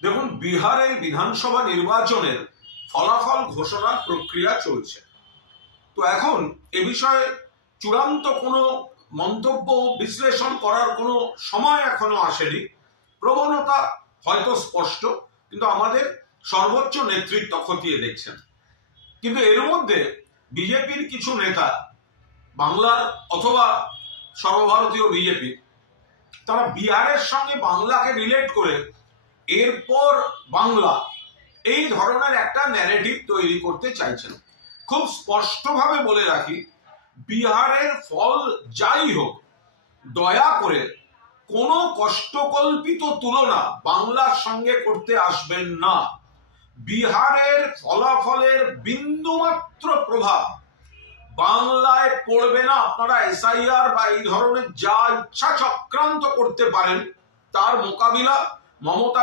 দেখুন, বিহারের বিধানসভা নির্বাচনের ফলাফল ঘোষণার প্রক্রিয়া চলছে। তো এখন এ বিষয়ে চূড়ান্ত কোনো মন্তব্য বিশ্লেষণ করার কোনো সময় এখনো আসেনি। প্রবণতা হয়তো স্পষ্ট, কিন্তু আমাদের সর্বোচ্চ নেতৃত্ব খতিয়ে দেখছেন। কিন্তু এর মধ্যে বিজেপির কিছু নেতা, বাংলার অথবা সর্বভারতীয় বিজেপি, তারা বিহারের সঙ্গে বাংলাকে রিলেট করে এরপর বাংলা এই ধরনের একটা ন্যারেটিভ তৈরি করতে চাইছেন। খুব স্পষ্টভাবে বলে রাখি, বিহারের ফল যাই হোক, দয়া করে কোনো কষ্টকল্পিত তুলনা বাংলার সঙ্গে করতে আসবেন না। বিহারের ফলাফলের বিন্দুমাত্র প্রভাব বাংলায় পড়বে না। আপনারা এসআইআর বা এই ধরনের যা ইচ্ছা চক্রান্ত করতে পারেন, তার মোকাবিলা মমতা